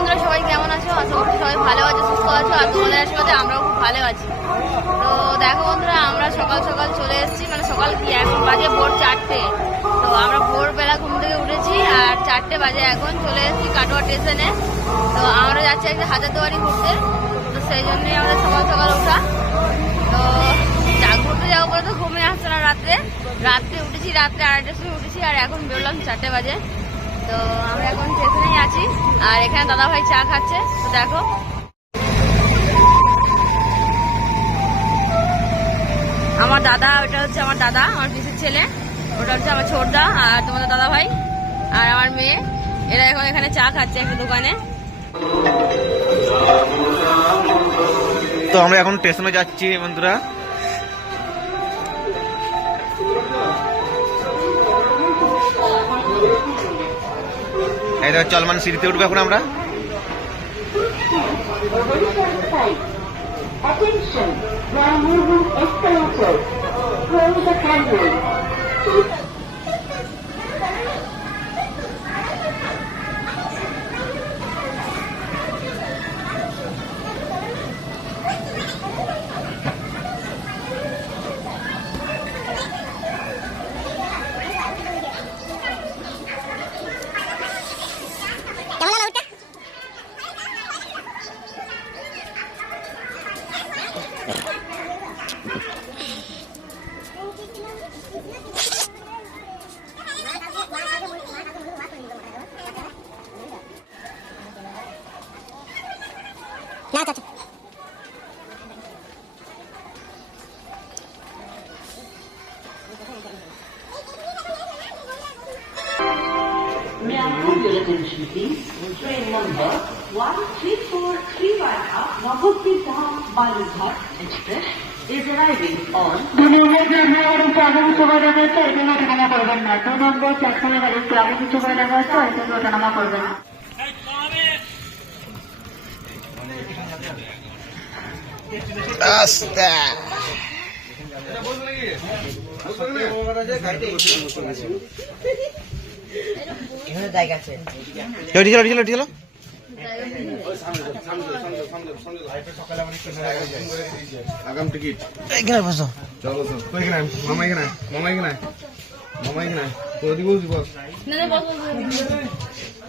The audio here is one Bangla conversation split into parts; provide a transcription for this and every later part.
বন্ধুরা সবাই কেমন আছো? আশা করি সবাই ভালো আছো, সুস্থ আছো, আর তোমাদের আশীর্বাদে আমরাও খুব ভালো আছি। তো দেখো বন্ধুরা, আমরা সকাল সকাল চলে এসেছি মানে সকাল কি, এখন বাজে ভোর চারটে। তো আমরা ভোরবেলা ঘুম থেকে উঠেছি আর চারটে বাজে এখন চলে এসেছি কাটোয়া স্টেশনে। তো আমরা যাচ্ছি একটা হাজারদুয়ারি ঘুরতে। তো সেই জন্যই আমাদের সকাল সকাল ওঠা। তো ঘুরতে যাব বলে তো ঘুমে আসছে না রাত্রে। রাত্রে উঠেছি, রাত্রে আড়াইটার সময় উঠেছি আর এখন বেরোলাম চারটে বাজে। তো আমরা এখন স্টেশনেই আছি। আর এখানে দাদা ভাই চা খাচ্ছে। তো দেখো। আমার দাদা, ওটা হচ্ছে আমার দাদা, আমার পিসির ছেলে। ওটা হচ্ছে আমার ছোটদা আর তোমাদের দাদা ভাই আর আমার মেয়ে। এরা এখন এখানে চা খাচ্ছে একটা দোকানে। তো আমরা এখন স্টেশনে যাচ্ছি বন্ধুরা। এটা চলমান সিঁড়িতে উঠবো এখন আমরা Attention, now moving escalator. Close the handrail. Have your attention please? Train number 13431 Navagiri Dham Balughat Express is arriving on দু নম্বর প্ল্যাটফর্মে গাড়িতে আগামী দু নম্বর প্ল্যাটফর্মে গাড়িতে আগামী টিকিট। এখানে বসো। চলো তো তো এখানে? মামা এখানে? মামা এখানে? মামা এখানে? বসবি বস।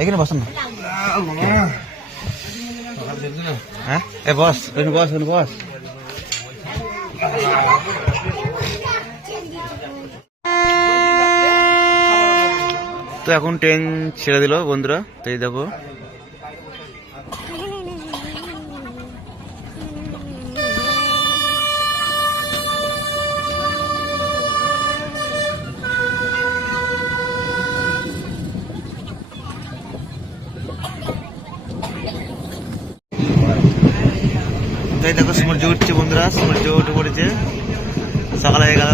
এখানে বসো না। হ্যাঁ? এ বস। এখানে বস এখানে বস। তো এখন ট্রেন ছেড়ে দিল বন্ধুরা, তো এই দেখো। তো এই দেখো সূর্য উঠছে বন্ধুরা সূর্য উঠে পড়েছে, সকাল হয়ে গেল।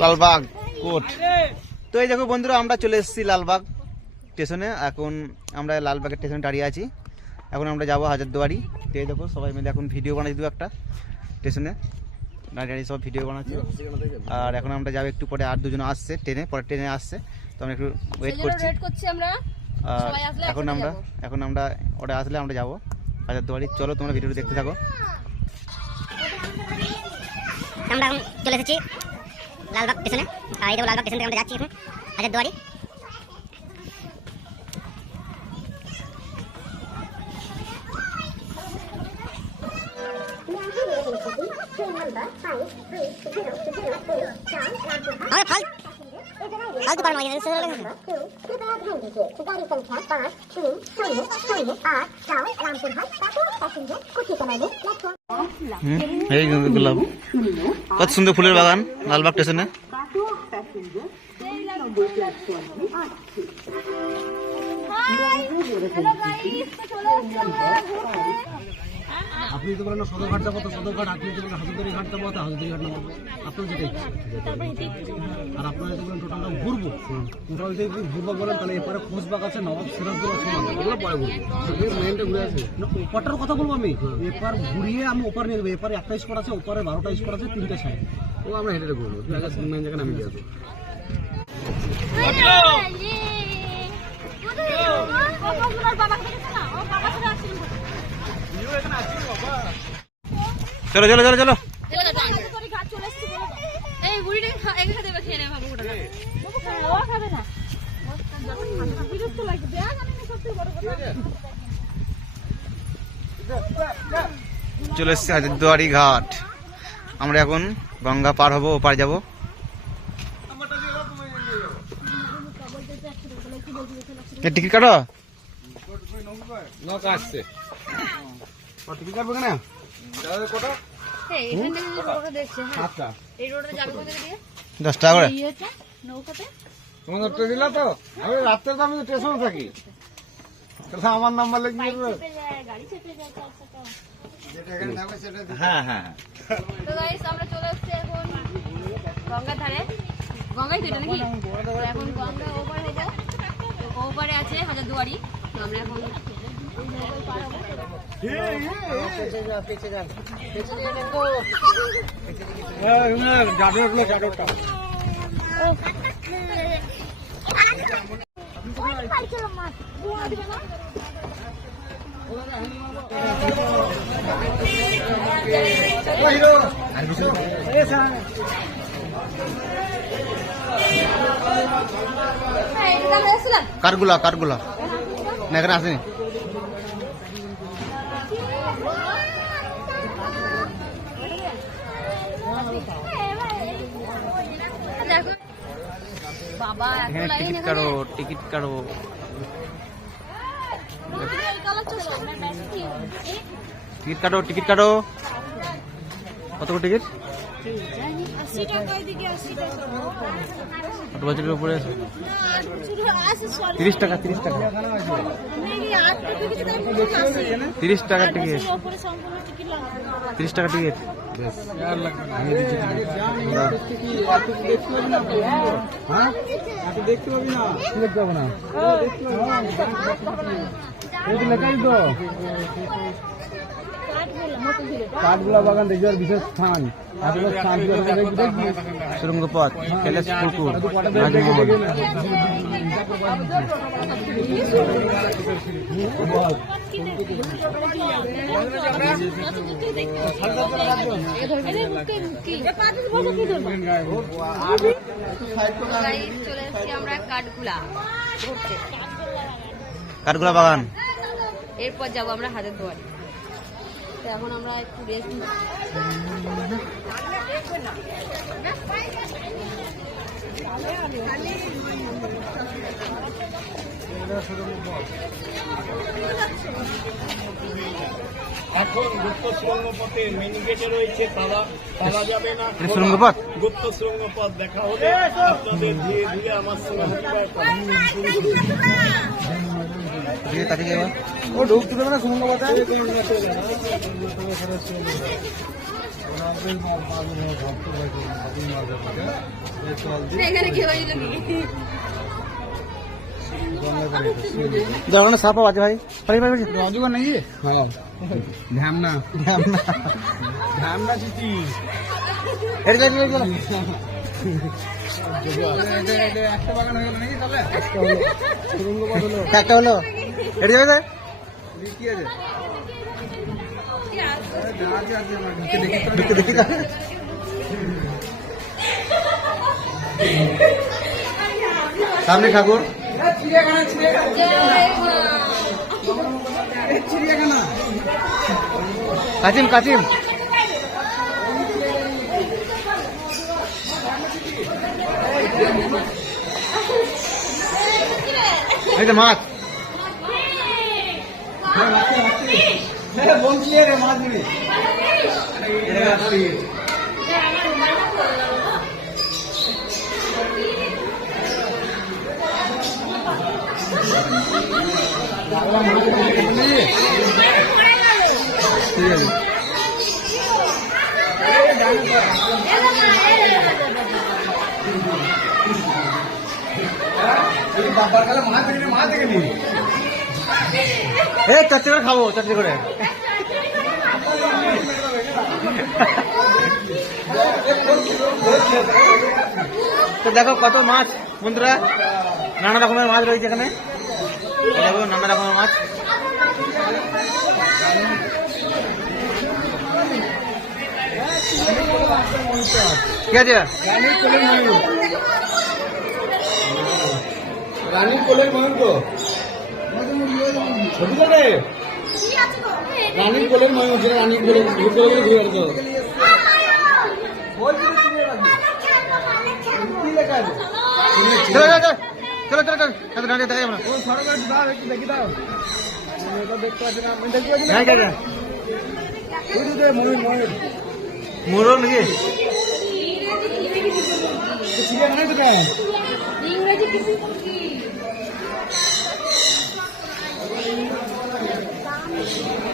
লালবাগ, কোট। তো এই দেখো বন্ধুরা, আমরা চলে এসেছি লালবাগ স্টেশনে। এখন আমরা লালবাগের স্টেশনে দাঁড়িয়ে আছি। এখন আমরা যাব হাজারদুয়ারি। তো এই দেখো সবাই মিলে এখন ভিডিও বানাচ্ছি দু একটা স্টেশনে দাঁড়িয়ে দাঁড়িয়ে সব ভিডিও বানাচ্ছে। আর এখন আমরা যাব একটু পরে আর দুজন আসছে ট্রেনে পরে ট্রেনে আসছে। তো আমরা একটু ওয়েট করছি। আমরা। আর এখন আমরা এখন আমরা ওটা আসলে আমরা যাব হাজারদুয়ারি। চলো তোমরা ভিডিওটা দেখতে থাকো। আমরা এখন চলে এসেছি লালবাগ স্টেশনে আর এই দেখো লালবাগ স্টেশন থেকে আমরা যাচ্ছি এখন হাজারদুয়ারি। আমরা ফাল। ফালতু পারব না সেটা লাগে কৃপয়া কত সুন্দর ফুলের বাগান লালবাগ স্টেশনে আপনি তো বলেন সদরঘাট যাব তো সদরঘাট আপনি তো বলেন হাজারদুয়ারি ঘাট যাব তো হাজারদুয়ারি ঘাট নামবো। আপনার যেটা ইচ্ছা আর আপনারা যদি বলেন টোটালটা ঘুরবো টোটাল যদি ঘুরবো বলেন তাহলে এপারে খোঁজবাগ আছে নবাব সিরাজদৌল্লা সমান এগুলো পরে ঘুরবো মেনটা ঘুরে আছে ওপারটার কথা বলব আমি। এপার ঘুরিয়ে আমি ওপার নিয়ে যাব। এপারে একটা স্পট আছে ওপারে বারোটা স্পট আছে তিনটে সাইড ও আমরা হেঁটে ঘুরবো। তুই আগে মেন জায়গায় নামিয়ে যাব চলো চলো চলো চলো। চলে এসছি হাজারদুয়ারি ঘাট। আমরা এখন গঙ্গা পার হব ওপার যাব। টিকিট কাটো? নৌকা আসছে। কেন এখান থেকে যে রোডটা দেখছে, হ্যাঁ। দশ টাকা করে। তোমাদের দিলা তো? আমি রাত্রে তো আমি স্টেশনে থাকি। তাহলে আমার নাম্বার লিখে দেবে হ্যাঁ হ্যাঁ তো আমরা চলে এসেছি এখন গঙ্গার ধারে। গঙ্গাই তো নাকি? তো এখন গঙ্গা ওপার ওপারে আছে হাজারদুয়ারি। তো আমরা এখন আমরা এসেছিলাম। কাঠগুলা কাঠগুলা না এখানে দেখো। বাবা এত এখানে টিকিট। কাটো টিকিট কাটো। টিকিট কাটো টিকিট কাটো। কত করে টিকিট? কত বছরের উপরে আছে? তিরিশ টাকা তিরিশ টাকা। তিরিশ টাকার টিকিট। তিরিশ টাকা টিকিট। কাঠগুলা বাগান রিজার্ভ বিশেষ স্থান সুরঙ্গ পথ কৈলাস পুকুর কাঠগুলা বাগান। এরপর যাব আমরা হাজার দুয়ারি। এখন আমরা একটু রেস্ট এখন গুপ্ত সুরঙ্গ পথে মেন গেটে রয়েছে তালা তালা যাবে না। এটা সুরঙ্গ পথ গুপ্ত সুরঙ্গ পথ দেখা হলে আপনাদের ধীরে ধীরে আমার যাব ও ঢুকতে দেবে না সুমঙ্গ কি দোকানে সাপ আছে ভাই। পারি পারি অজগর নাকি? হ্যাঁ। ধ্যামনা। ধ্যামনা। ধ্যামনা চিঠি। এর একটা বাগান হয়ে গেল নাকি তাহলে? হলো। একটা হলো। এটা যাবে কি আছে। ঢুকে তো। তো। সামনে ঠাকুর কাচিম কাচিম এই যে মাছ মাছ মাছ এ চারটে করে খাব চারটে করে। তো দেখো কত মাছ, বন্ধুরা। নানা রকমের মাছ রয়েছে এখানে। দেখো, নানা রকমের মাছ। ঠিক আছে? রানী কোলের ছবি রানী কোলের ময়ূর যেটা রানী কোলের ঘুরে ঘুরে ঘুরে বেড়াতো চলো চলো চলো চলো চলো চলো দাঁড়িয়ে দেখা যাবে না ওই সরকার দাও একটু দেখি দাও এটা দেখতে পাচ্ছেন আপনি দেখতে পাচ্ছেন হ্যাঁ ঠিক আছে ওই তো দে, ময়ূর ময়ূর মোরগ নাকি চিড়িয়াখানায় তো কেন আর হয়ে যাচ্ছে না